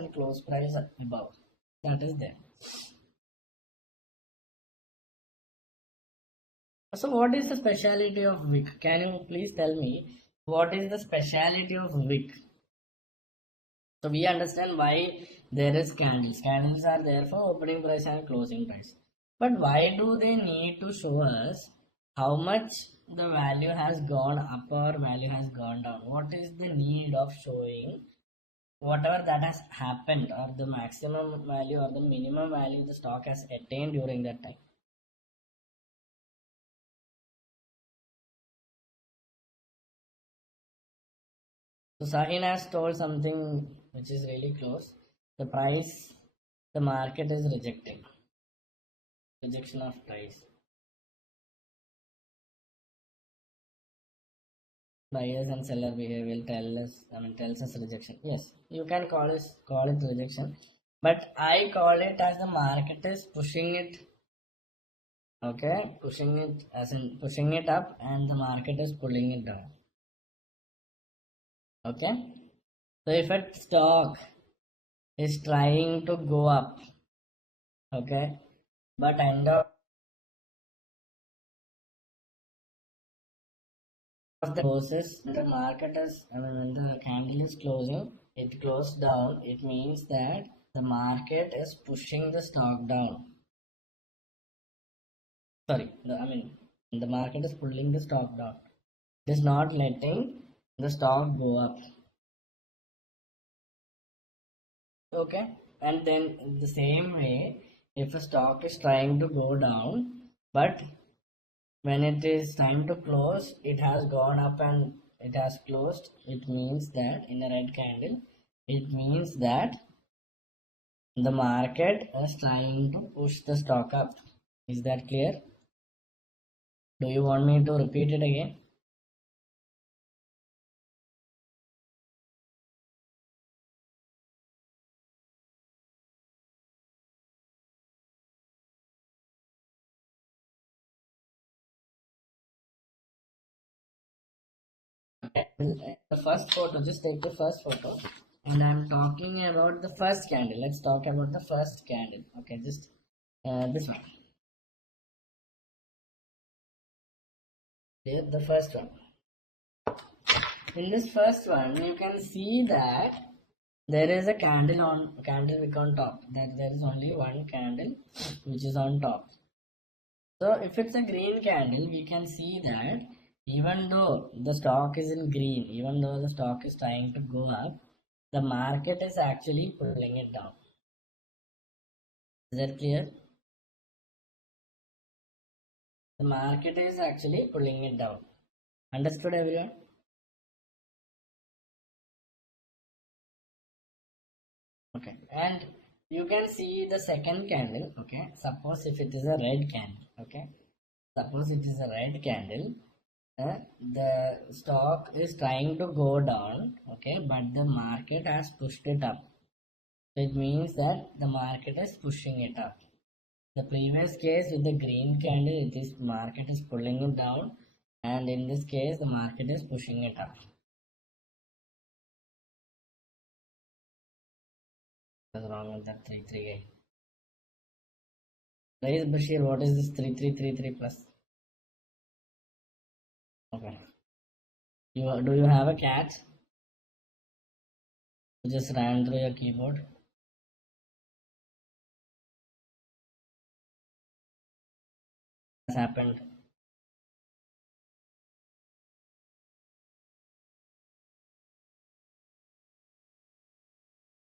and close price above. That is there. So what is the speciality of wick? Can you please tell me what is the speciality of wick? So we understand why there is candles. Candles are there for opening price and closing price. But why do they need to show us how much the value has gone up or value has gone down? What is the need of showing whatever that has happened, or the maximum value or the minimum value the stock has attained during that time? So Sahin has told something which is really close. The price, the market is rejecting. Rejection of price. Buyers and seller behavior will tells us rejection. Yes, you can call it rejection, but I call it as the market is pushing it. Okay, pushing it as in pushing it up, and the market is pulling it down. Okay, so if a stock is trying to go up, okay, but end up of the process, the market is, when the candle is closing, it closed down, it means that the market is pushing the stock down. Sorry, the market is pulling the stock down. It is not letting the stock go up. Okay, and then in the same way, if a stock is trying to go down, but when it is time to close, it has gone up and it has closed, it means that in a red candle, it means that the market is trying to push the stock up. Is that clear? Do you want me to repeat it again? The first photo, just take the first photo, and I'm talking about the first candle. Let's talk about the first candle. Okay, just this one. Here, the first one. In this first one, you can see that there is a candle wick on top. That there is only one candle which is on top. So if it's a green candle, we can see that even though the stock is in green, even though the stock is trying to go up, the market is actually pulling it down. Is that clear? The market is actually pulling it down. Understood, everyone? Okay, and you can see the second candle. Okay, suppose if it is a red candle. Okay, suppose it is a red candle, the stock is trying to go down. Okay, but the market has pushed it up. So it means that the market is pushing it up. The previous case with the green candle, it is market is pulling it down, and in this case the market is pushing it up. What's wrong with that 338? Where is Bashir? What is this 3333 plus? Okay. Do you have a cat who just ran through your keyboard? Has happened.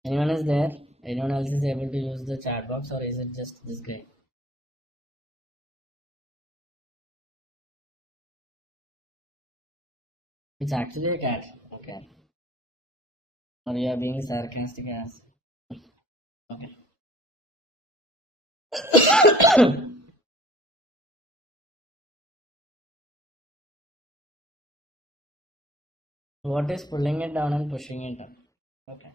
Anyone is there? Anyone else is able to use the chat box, or is it just this guy? It's actually a cat. Okay. Or you are being sarcastic as. Okay. What is pulling it down and pushing it up? Okay.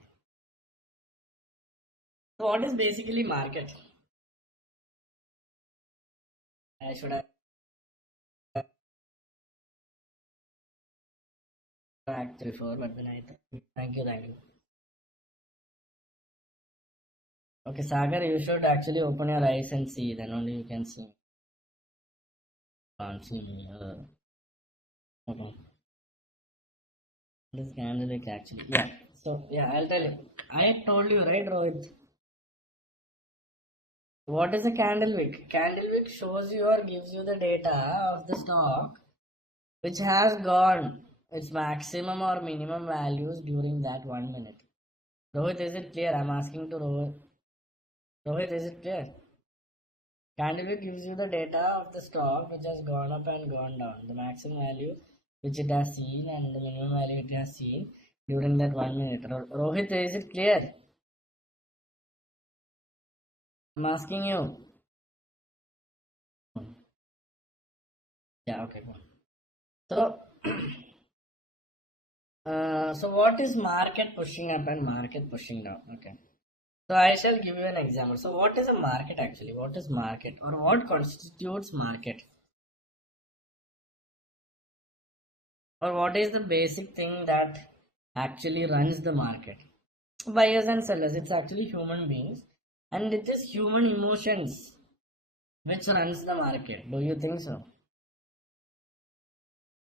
So what is basically market? I should have asked before, but then I thought, thank you, thank you. Okay, Sagar, you should actually open your eyes and see, then only you can see. Can't see me. Okay. This candle is actually, yeah. So, yeah, I'll tell you. I told you, right, Rohit? What is a candle wick? Candle wick shows you or gives you the data of the stock which has gone its maximum or minimum values during that 1 minute. Rohit, is it clear? I'm asking to Rohit. Rohit, is it clear? Candlewick gives you the data of the stock which has gone up and gone down, the maximum value which it has seen and the minimum value it has seen during that 1 minute. Rohit, is it clear? I'm asking you. Yeah, okay, go. So, so what is market pushing up and market pushing down? Okay. So I shall give you an example. So what is a market actually? What is market or what constitutes market? Or what is the basic thing that actually runs the market? Buyers and sellers, it's actually human beings and it is human emotions which runs the market. Do you think so?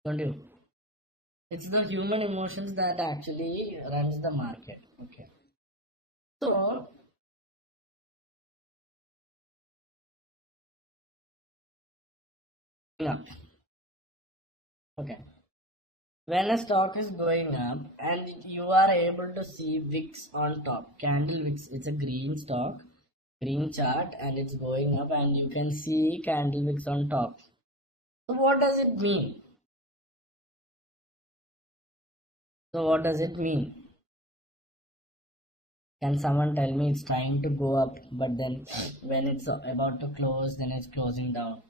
Don't you? It's the human emotions that actually runs the market. Okay. So yeah. Okay. When a stock is going up and you are able to see wicks on top, candle wicks, it's a green stock, green chart, and it's going up, and you can see candle wicks on top. So, what does it mean? So, what does it mean? Can someone tell me it's trying to go up, but then when it's about to close, then it's closing down?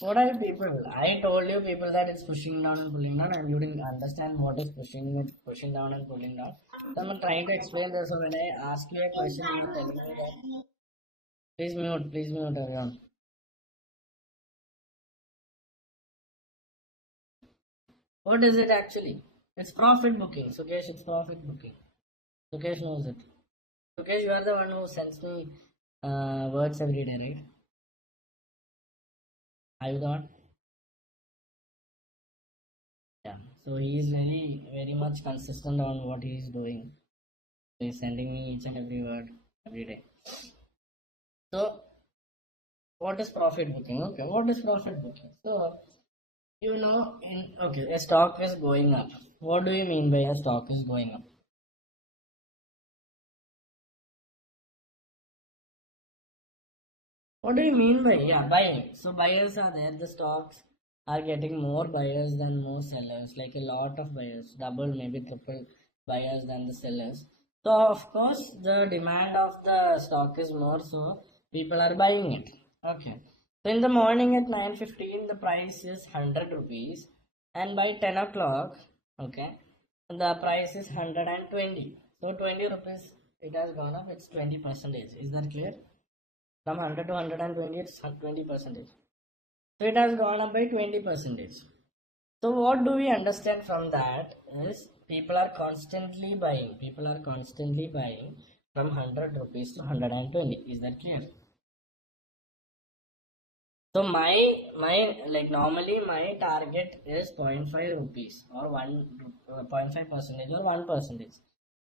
What are people? I told you people that it's pushing down and pulling down, and you didn't understand what is pushing down and pulling down. So I'm trying to explain this. So when I ask you a question, you are telling me that. Please mute everyone. What is it actually? It's profit booking. Sukesh, it's profit booking. Sukesh knows it. Sukesh, you are the one who sends me words every day, right? Are you the one? Yeah. So he is very much consistent on what he is doing. He is sending me each and every word every day. So what is profit booking? Okay, what is profit booking? So okay, a stock is going up. What do you mean by a stock is going up? What do you mean by buying? So buyers are there. The stocks are getting more buyers than more sellers. Like a lot of buyers, double maybe triple buyers than the sellers. So of course the demand of the stock is more, so people are buying it. Okay. So in the morning at 9:15 the price is 100 rupees, and by 10 o'clock, okay, the price is 120. So 20 rupees it has gone up. It's 20%. Is that clear? From 100 to 120, it's 20%. So it has gone up by 20%. So what do we understand from that is people are constantly buying. People are constantly buying from 100 rupees to 120. Is that clear? So my like normally my target is 0.5 rupees or 0.5 percentage or 1 percentage.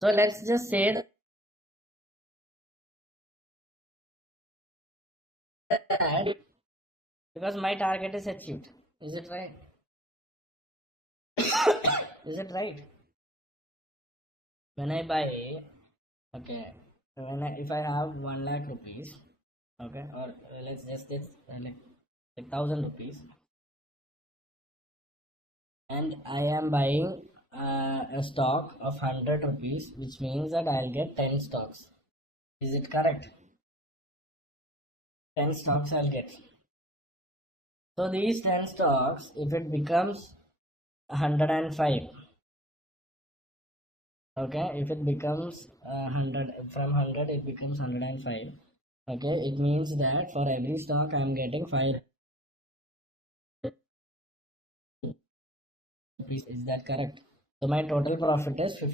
So let's just say that because my target is achieved. Is it right? Is it right? When I buy, okay, if I have 1 lakh rupees, okay, or let's just it's like 1,000 rupees, and I am buying a stock of 100 rupees, which means that I'll get 10 stocks. Is it correct? 10 stocks I'll get. So these 10 stocks, if it becomes 105, okay, if it becomes 100, from 100 it becomes 105, okay, it means that for every stock I'm getting 5 rupees. Is that correct? So my total profit is 50